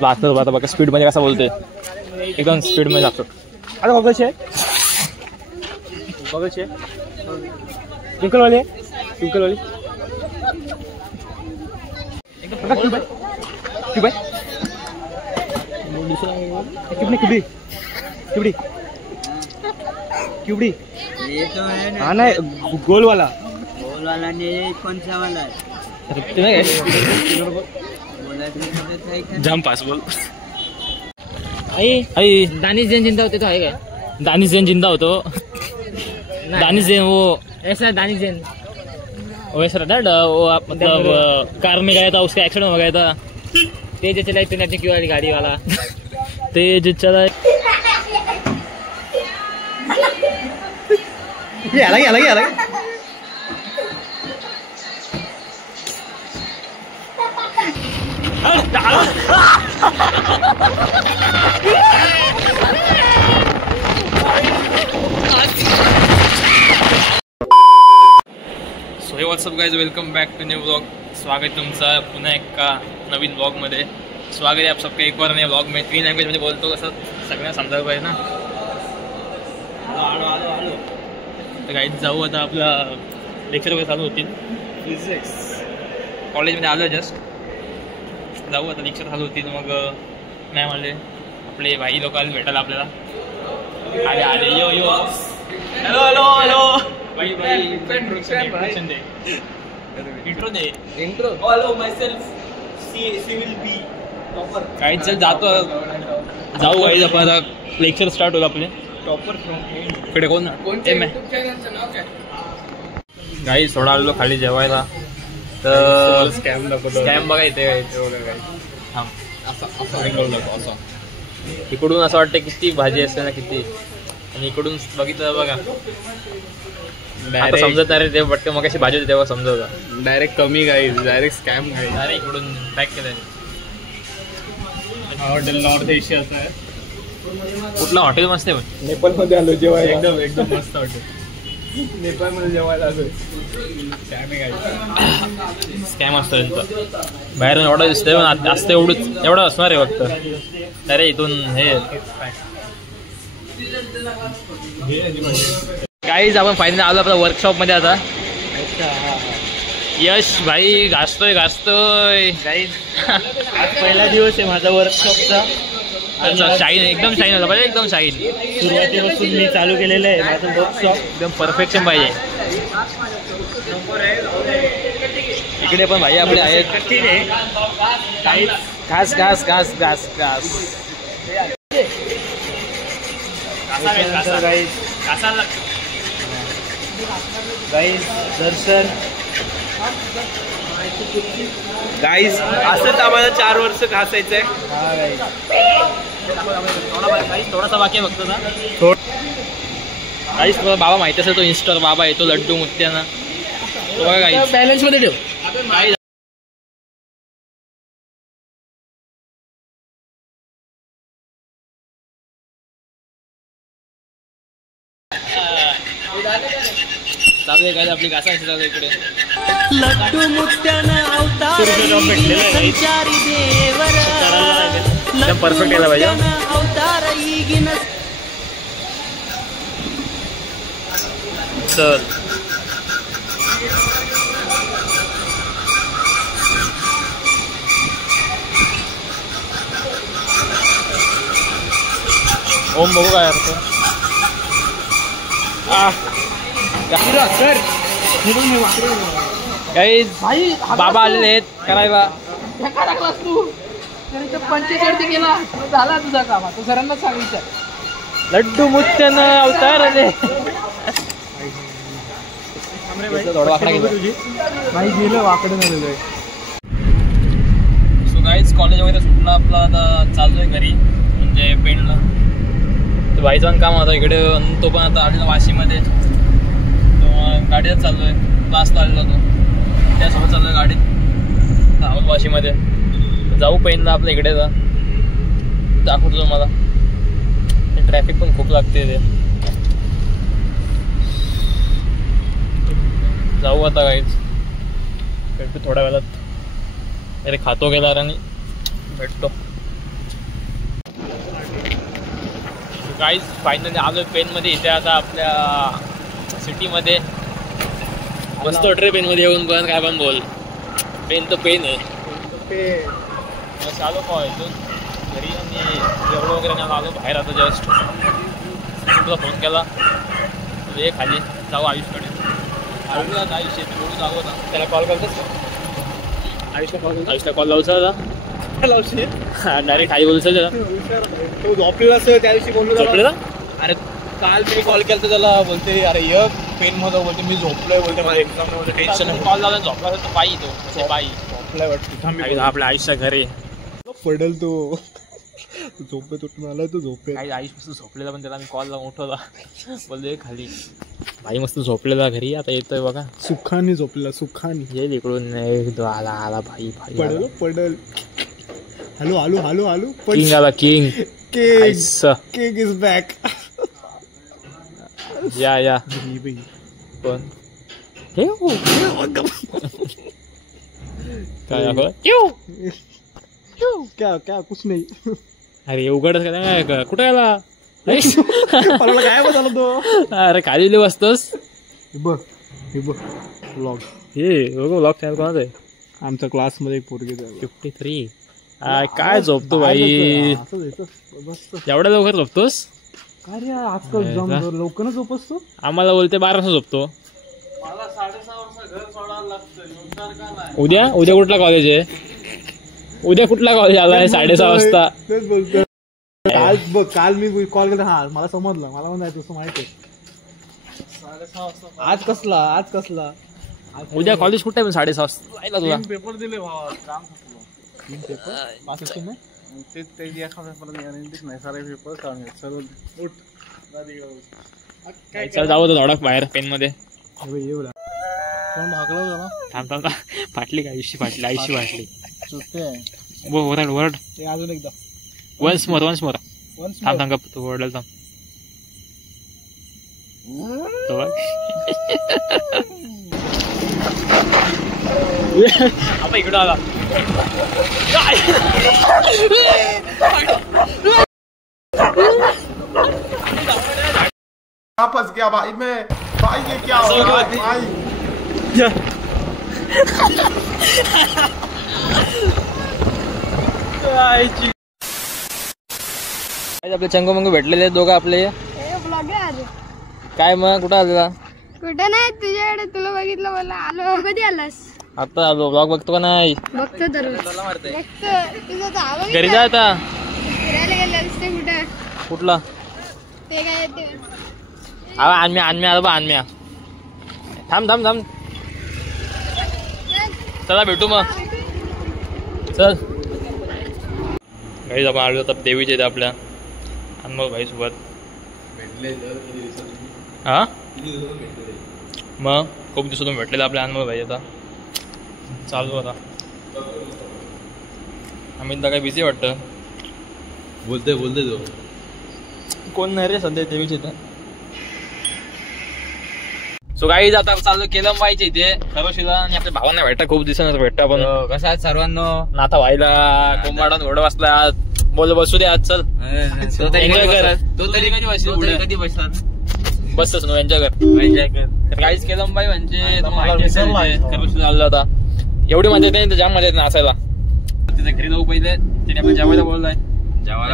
आपला आता बघा स्पीड मध्ये कसा बोलतोय, एकदम स्पीड मध्ये लागतो. आता बघायचे ट्विंकलवाले क्यूबडी ये तो है ना. हा नाही गोल वाला नहीं कौन सा वाला है? जाम पास बोल. आई दानिश जैन जिंदा होते तो है क्या? दानिश जैन जिंदा होतो. दानिश जैन वो ऐसा दानिश जैन वैसा रहता है वो मतलब कार में गया था, उसका एक्सीडेंट हो गया था. तेज चलाई तूने अपनी क्यों वाली गाड़ी वाला तेज चला ये अलग सो हे what's up guys, welcome back to new blog. स्वागत तुमचा पुन्हा एका नवीन ब्लॉगमध्ये. स्वागत आहे आप सबका एक बार नया ब्लॉग में. 3 लँग्वेजमध्ये बोलतो, कसं सगळ्यांना समजायला पाहिजे ना. तर गाईज जाऊ आता, आपला लेक्चर वगैरे चालू होतील. फिजिक्स कॉलेजमध्ये आलो जस्ट, जाऊ आता लेक्चर चालू होतील. मग मॅम आले, आपले भाई लोक आले भेटायला आपल्याला. आले यो हॅलो भाई intro. Hello, myself. Civil B. Topper. काही चल जातो, जाऊ गाईज आपण आता. लेक्चर स्टार्ट होतं आपले. Topper from इकडे कोण गाईज थोडा आलो खाली जेवायला. तर स्कॅम बघा इथे इकडून असं वाटतं किती भाजी असते ना, किती. आणि इकडून बघितलं बघा, आता समजत नाही रे ते. बट मग अशी भाजी होती तेव्हा समजत. डायरेक्ट कमी गाईज, डायरेक्ट स्कॅम गाईज. अरे इकडून पॅक केलंय. हॉटेल नॉर्थ एशियाचं आहे. कुठलं हॉटेल मस्त आहे. नेपाळमध्ये आलो जेवायला. एकदम मस्त हॉटेल. नेपाळमध्ये जेवायला आलो. स्कॅम आहे गाईज. स्कॅम असतो त्यांचा. बाहेरून एवढं दिसतंय पण जास्त एवढं असणार आहे फक्त. अरे इथून हे काहीच आपण फायनली आलो आपल्या वर्कशॉप मध्ये आता. यश भाई घासतोय गाईज पहिला दिवस आहे माझा वर्कशॉपचा. शाईन एकदम शाईन होता पाहिजे, एकदम शाईन. सुरुवातीपासून मी चालू केलेलं आहे माझं वर्कशॉप. एकदम परफेक्शन पाहिजे. इकडे पण भाई आपले आहेत. घास घास घास घास घास गाईज दर्शन. Guys, असंच आम्हाला 4 वर्ष घासायचंय. थोडासा बाकी आहे फक्त ना. काहीच बाबा माहिती असेल तो इंस्टार बाबा येतो लड्डू मुत्याना. तो बघा काही बॅलन्स मध्ये ठेव. चालू आहे काय आपली घासायची चालू इकडे. लड्डू मुत्याना अवतार संचारी देवर. एकदम परफेक्ट यायला पाहिजे. अवतार ईगिन चल ओम बघू काय अर्थ. काही बाबा आलेले आहेत करायला. तू 45 गेला झाला तुझा काम. आता सरांना सांगितलं लड्डू मुत्याना अवतार आले. थोडा वाकडा गेला भाई गेलं वाकडं झालेलं आहे. सो गाईज कॉलेज वगैरे सुटला आपला. आता चाललोय घरी, म्हणजे पेंडला. तर भाईचा काम होता इकडे. तो पण आता आलेला वाशीमध्ये. गाडीच चाललोय. क्लासला आलेला तो, त्यासोबत चाललोय गाडीत राहुल वाशीमध्ये. जाऊ पेनला आपल्या इकडे. दाखवतो मला. ट्रॅफिक पण खूप लागते ते. जाऊ आता काहीच. भेटतो थोड्या वेळात. अरे खातो गेला आणि भेटतो. गाईज फायनली आलो पेनमध्ये. इथे आता आपल्या सिटीमध्ये मस्त वाटतं पेनमध्ये येऊन. पण काय पण बोल, पेन तर पेन आहे. आलो का इथून घरी आणि जेवढं वगैरे नाही आलो बाहेर. आता जस्ट तुला फोन केला ये खाली जाऊ आयुषकडे. आयुषला आयुष येते बघू जाऊ होता. त्याला कॉल करतोस का? आयुषला कॉल लावचा होता. लावशील डायरेक्ट आई बोलतो त्याला. तो झोपलेला असं त्या दिवशी बोललो झोपलेला. अरे काल मी कॉल केला त्याला, बोलते अरे य पेन मध्ये बोलते मी झोपलोय, बोलते मला एक्झाम मध्ये टेन्शन. कॉल लावला झोपला तर बाई तो बाई झोपलाय वाटतं. आपल्या आयुषच्या घरी पडल तो झोपेत उठून आलाय तो झोपेत. काही आयुष मस्त झोपलेला पण त्याला मी कॉल लावून उठवला. बोलले खाली भाई मस्त झोपलेला घरी. आता येतोय बघा सुखाने झोपलेला सुखाने. येईल इकडून आला आला भाई भाई पडल पडल. Hello hello hello hello. King आला किंग. King is back. या कोण हे काय क्या क्या कुछ नाही. अरे उघडच का कुठे आला काय बघायला तो. अरे खाली बसतोस. बघ ब्लॉग हे ब्लॉग चॅनल कोणाचं आहे? आमच्या क्लासमध्ये एक पोरगी 53. काय झोपतो भाई एवढ्या लवकर झोपतोस? काय रे आजकाल लवकरच झोपतो. आम्हाला बोलते 12 वाजता झोपतो. उद्या कुठला कॉलेज आहे? उद्या कुठला कॉलेज आलाय 6:30 वाजता? तेच बोलतो. काल मी कॉल केला. हा मला समजलं. मला म्हणायचं तसं माहिती आहे. आज कसला उद्या कॉलेज कुठे आहे? 6:30 वाजता तुला पेपर दिले भावा. काम पेपर चल जाऊ थोडा बाहेर पेन मध्ये. थांब फाटली का? आयुष्य फाटली. आयुष्य फाटली. वरड अजून एकदा वन्स मोर थांब तू वरडल थांब. आता इकडं आला. फंस गया भाई मैं. भाई ये क्या हो रहा है भाई? आपले चंगू मंगू भेटलेले दोघं आपले. काय मग कुठं आलेला? कुठं नाही तुझ्याकडे. तुला बघितलं मला आलो. कधी आलास? आता आलो. ब्लॉग बघतो का नाही? बघतो दररोज घरी जा आता. फिरायला गेलं ते कुठं? कुठला? ते काय ते आन्म्या आलो बा. आन्म्या थांब चला भेटू मग. चल घरी आपण आलो तर देवीचे इथे आपल्या अनमोल भाई सोबत. हा मग खूप दिवसातून भेटलेलं आपल्या अनमोल भाई. आता चालू आता आम्ही काय बिझी वाटतं. बोलते तो कोण नाही रे सध्या देवीचे इथं. सो गाईज आता चालू केलं व्हायचे इथे खरोशीला. आणि आपल्या भावांना भेटता खूप दिवसांना भेटतो आपण. कसं आहे सर्वांना. नाथा व्हायला कोंबाडून घोडं बसला. बोल बसू दे आज. चल एन्जॉय कर. तो तरी कधी बसला बसतच ना एन्जॉय कर. काहीच केलं बाई म्हणजे खरोशीला आलो आता. एवढी मजा येते जाम मजा येते नाचायला. तिथे घरी जाऊ पहिले. तिने आपल्या जेवायला बोललाय.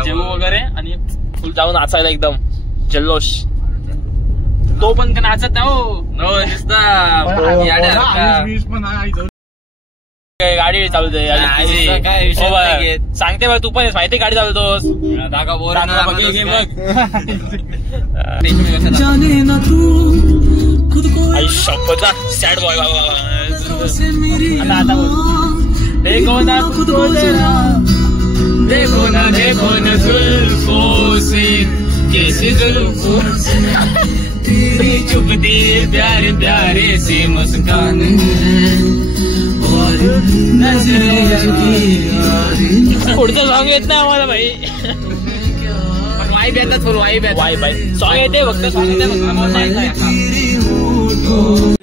जेवू वगैरे आणि फुल जाऊन नाचायला एकदम जल्लोष. तो पण का नाचत ना हो. गाडी चालवते सांगते बघ. तू पण माहिती गाडी चालवतोस. सॅड बॉय बाबा. देखो ना जुल्फों से कैसी जुल्फों तेरी चुपती प्यारे प्यारे से मुस्कान और पुढचं सॉंग येत नाही आम्हाला भाई. वाईब येतात फुल वाईब सॉंग येते फक्त. सॉंग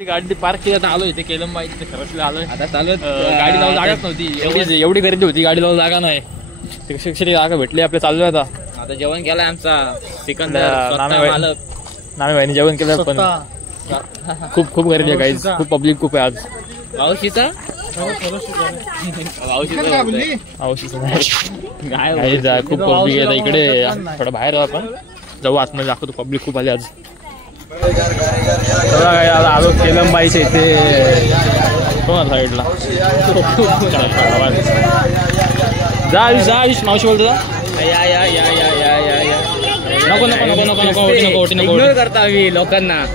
गाडी पार्क केली. आलो इथे केलं बाई. तिथे खरंचला आलोय. आता चालू गाडी लावून जागाच नव्हती. एवढी गर्दी होती. गाडी लावून जागा नाही. जागा भेटली आपल्या. चाललोय आता आता जेवण केलंय आमचा सिकंदर नामे भाईने जेवण केलं पण खूप खूप गर्दी आहे गाईज, खूप पब्लिक खूप आहे आज. मावशीचा खूप पब्लिक आहे इकडे. थोडं बाहेर जाऊ आपण, जाऊ आतमध्ये दाखवतो. पब्लिक खूप आली आज. आलो केलंबाईच्या इथे साईडला. जा आयुष मावशी बोलतो जा. नको नको नको नको नको ओटी नको इग्नोर करता आम्ही लोकांना.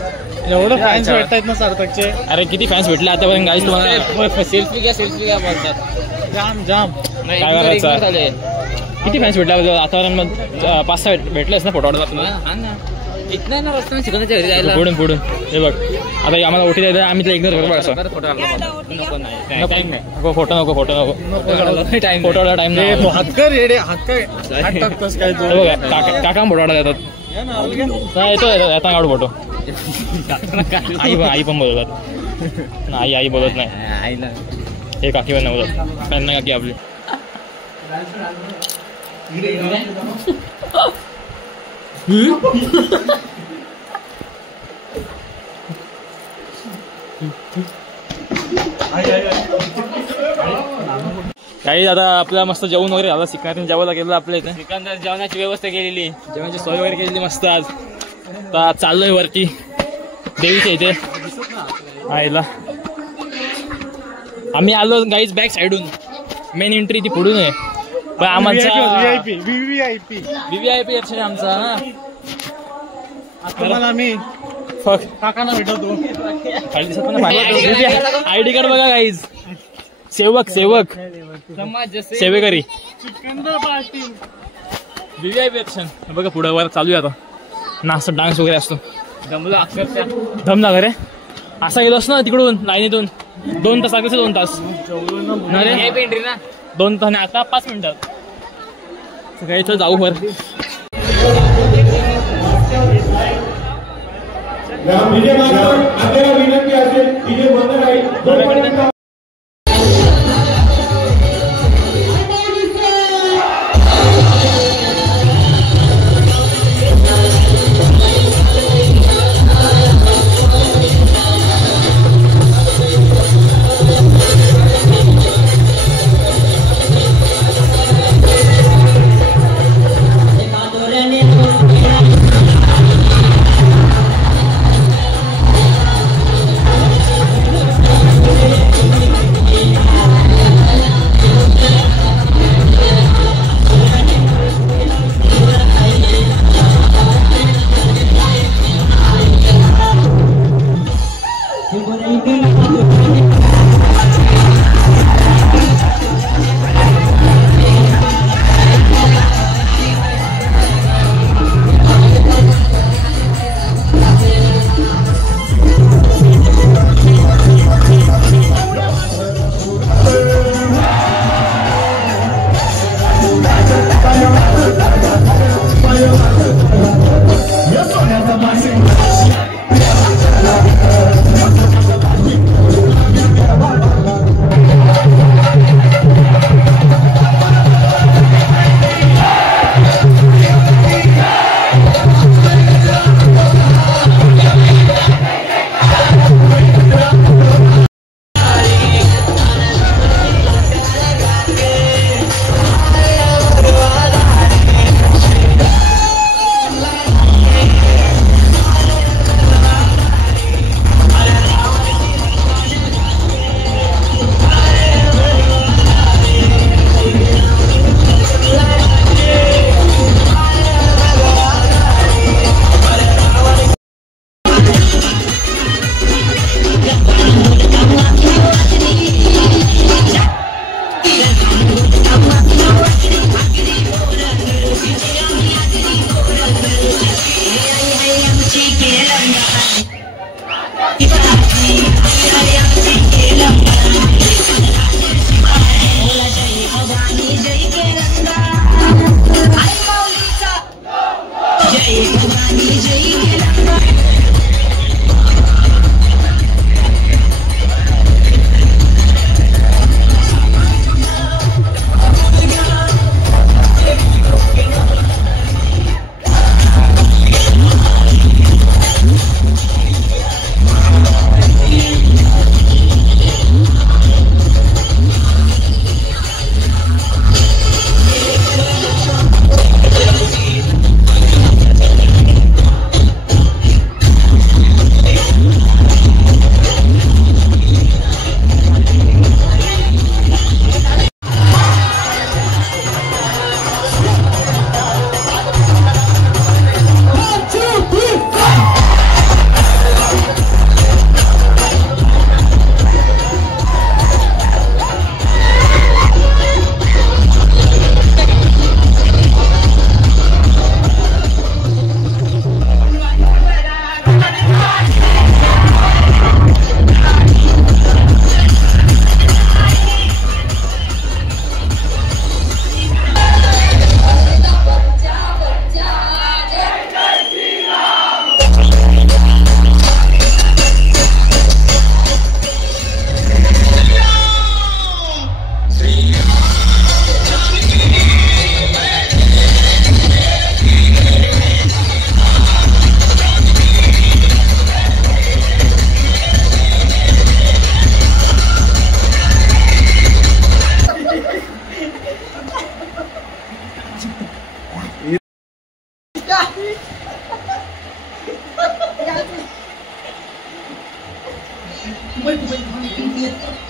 एवढं फॅन्स भेटतायत ना सार्थकचे. अरे किती फॅन्स भेटले आतापर्यंत गाईज तुम्हाला. सेल्फी घ्या बोलतात. जाम काय करायचं. किती फॅन्स भेटले आतापर्यंत. 5-6 भेटलेच ना फोटो तुम्हाला. हा ना, इथं ना रस्त्याने सिकंदरच्या घरी जायला. पुढून हे बघ आता आम्हाला ओटी द्यायचं, आम्ही ते इग्नोर करू. असं फोटो नको फोटो नको फोटोला टाइम नाही. हातकर येडे हातकर काय काका फोटो देतात. येतो आता काढू फोटो. आई पण बोलतात. आई बोलत नाही. आईला हे काकी पण नाही बोलत. त्यांना काकी आपली. काही आता आपल्या मस्त जेवण वगैरे झालं. सिकंदर जेवायला गेलं आपल्या इथे. सिकंदर जेवणाची व्यवस्था केलेली, जेवणाची सोय वगैरे केलेली मस्त आज. आता चाललोय वरती देवीच्या इथे. आईला आम्ही आलो गाईज बॅक साईडून. मेन एंट्री ती पुढून आहे. पण आमचा VVIP दर्शन आमचा ना. आम्ही काकांना भेटवतो. ID कार्ड बघा गाईज. सेवक सेवेकरी VVIP दर्शन बघा. पुढे वर चालू आहे आता. नाच डान्स वगैरे असतो. जमलं अक्षरशः दम लाग रे. असा गेलो असतो ना तिकडून लाईनीतून 2 तास लागले. 2 तास एंट्री ना 2 तास. आता 5 मिनिटात सकाळी इथं जाऊ वर. विनंती असेल बंद राहील.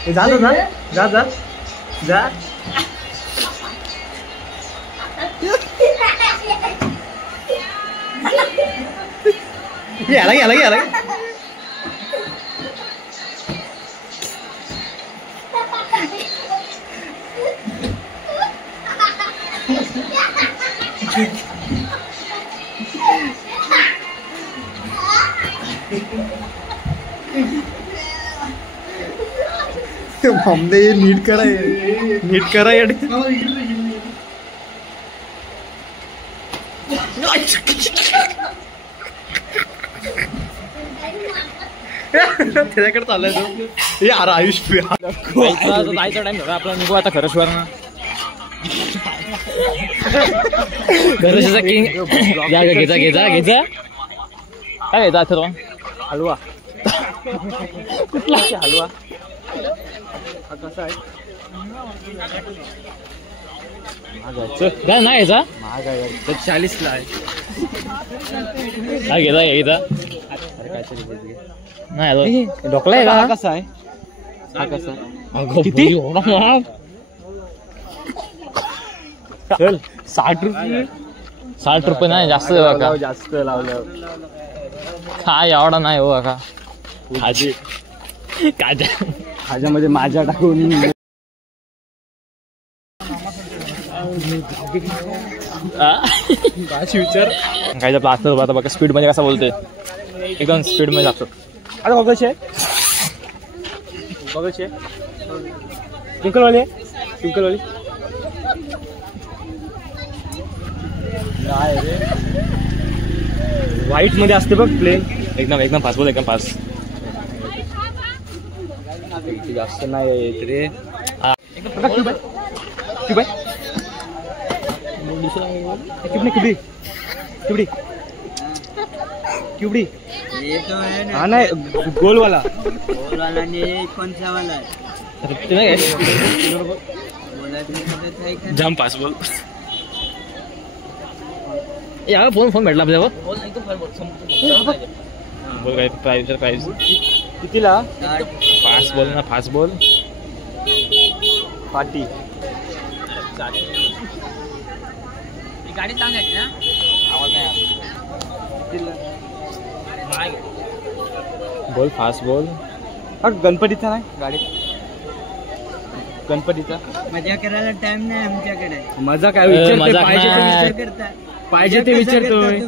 जा जा जा जा जा याला हमने ये नीट करा त्याच्याकडे चाललाय तो यार आयुष जायचा टाइम झाला आपला निघू आता खरं शिवार किंग घ्यायचा काय घ्यायचा ठरवा हलवा कुठला हलवा हा कसा आहे काय नाही घ्यायचा महाग आहे 40 ला आहे हा घ्यायचा अरे काय तरी नाही ढोकला आहे हा का कसा आहे हा कसा आहे किती चल 60 रुपये 60 रुपये नाही जास्त का जास्त लावलं काय एवढा नाही हो का खाजी खाज्यामध्ये माझ्या टाकून फ्युचर काय आपला असतं आता बघा स्पीड मध्ये कसा बोलतोय एकदम स्पीड मध्ये जातो अरे बघायचे ट्विंकलवाली काय रे व्हाईट मध्ये असते बघ प्लेन एकदम फास्ट बोल एकदम फास्ट जास्त नाही येत रे क्यूबडी हा नाही गोलवाला कौन सा वाला जाम फास्ट बोल या फोन भेटला आपल्यावर बोल काय प्राइस कितीला फास्ट बोल ना फास्ट बोल पार्टी गाडी सांगायची ना आवाज नाही बोल फास्ट बोल हा गणपतीचा नाही गाडी गणपतीचा मजा करायला टाइम नाही आमच्याकडे मजा काय मजा पाहिजे नाही. करता पाहिजे ते विचारतोय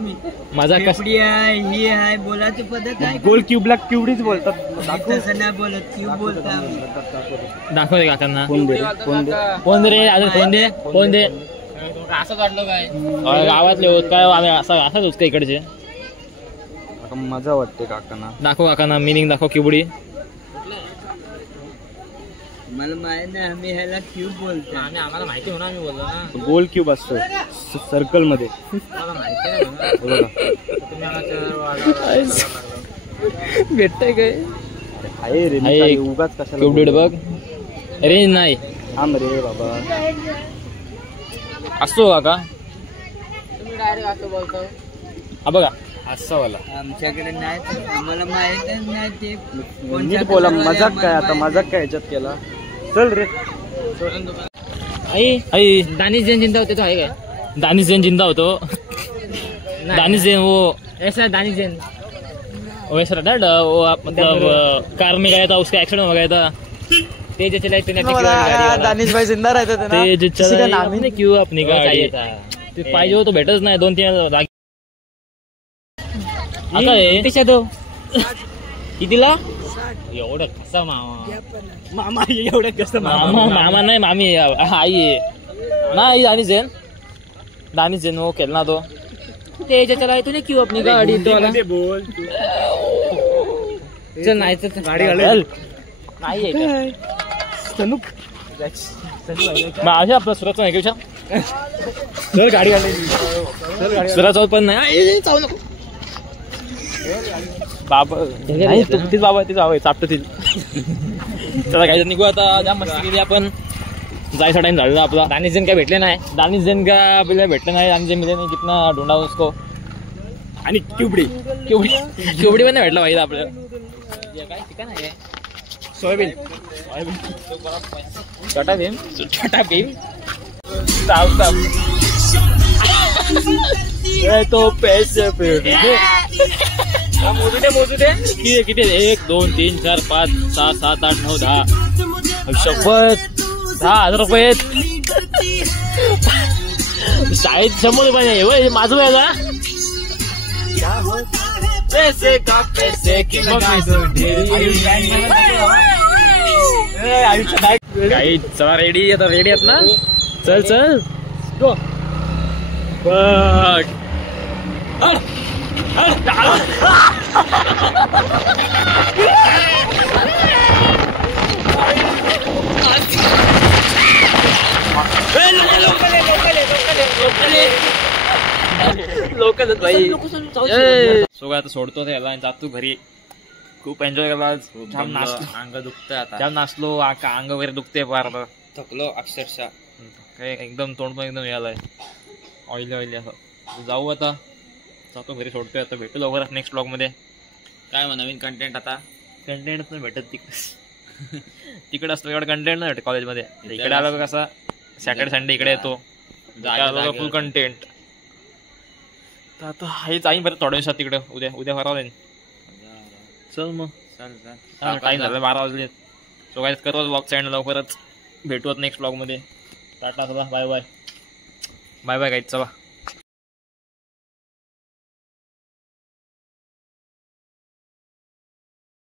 माझा कस कपडी आहे ही आहे बोलायची पद्धत आहे गोल क्यूबला क्यूबडीच बोलतात दाखव तसं नाही बोलत क्यूब बोलता आम्ही दाखव दे काकांना फोन दे फोन रे अजून फोन दे असं वाटलं काय गावातले होत काय आम्ही असाच होत का इकडचे मजा वाटते काकांना दाखव काकांना मिनिंग दाखव क्युबडी मला माहित नाही आम्ही ह्याला क्यूब बोलतो आम्हाला माहिती म्हणून आम्ही बोललो ना गोल क्यूब असतो सर्कल मध्ये मला माहिती नाही भेटतंय काय आहे रे आहे. मी उगाच कशाला क्युबडी बघ रेंज नाही थांब रे बाबा असतो काका तुम्ही डायरेक्ट असं बोलतो हा बघा असा वाला आमच्याकडे नाही आम्हाला माहितच नाही ते नीट बोला मजाक काय आता मजाक काय ह्याच्यात केला चल रे आई दानिश जैन जिंदा होते तो आहे काय दानिश जैन जिंदा होतो दानिश जैन वो ऐसा दानिश जैन वैसा रहता है वो मतलब कार में गया था उसका एक्सीडेंट हो गया था ते जे चलाई ते दानिश भाई जिंदा रहते थे ते जे चला आपने क्यों अपनी गाड़ी ते पाहिजे हो तो भेटच नाही 2-3 आता आहे तो कितीला एवढं कसा मामा मामा एवढ्यात जास्त मामा नाही मामी आई आहे नाही दानिश जैन वो खेलना तो ते जे चलाई तूने क्यों अपनी गाड़ी तो वाला बोल चल नाही चल गाडी चल. नाही आहे का? माझ्या आपला सुरतचा नाही का चल गाडी घालली सुरतचा पण नाही चालू नको बाबा नाही तीच बाबा तीच बाबा चापट ती चला काय निघू आता जाम मस्ती केली आपण जायचा टाइम झालेला आपला दानिश जैन काय भेटले नाही दानिश जैन का आपल्याला भेटले नाही दानिश जैन मिले नाही कितना ढूंढा उसको आणि क्यूबडी क्युबडी पण नाही भेटला पाहिजे आपल्याला काय ठिकाण आहे सोयाबीन छोटा भीम छोटा भीम साफ तो पैसे मोजू दे किती 1 2 3 4 5 6 7 8 9 10 शपथ 10,000 रुपये शाळेत 100 रुपये नाही माझं वेगळा पैसे का पैसे की काही चला रेडी आता रेडी आहेत ना चल गो बट लोकल भाई सो आता सोडतो त्याला जातो घरी खूप एन्जॉय केला आज जाम नाचलो अंग दुखतंय आता जाम नाचलो अंग वगैरे दुखते फार थकलो अक्षरशः काय एकदम तोंड पण एकदम यायलाय ऑइली असं जाऊ आता जातो घरी सोडतोय आता भेटू लवकरच नेक्स्ट ब्लॉग मध्ये काय मग नवीन कंटेंट आता कंटेंट नाही भेटत तिकडे असतो इकडे कंटेंट नाही भेटत कॉलेजमध्ये इकडे आलो का कसा सॅटर्डे संडे इकडे येतो फुल कंटेंट तर आता हे जाईन बरं थोड्या दिवसात तिकडे उद्या फराव चल मग टाईम झाला 12 वाजले सो काय करतो ब्लॉग साईड लवकरच भेटूत नेक्स्ट ब्लॉग मध्ये टाटा चला बाय बाय काय चला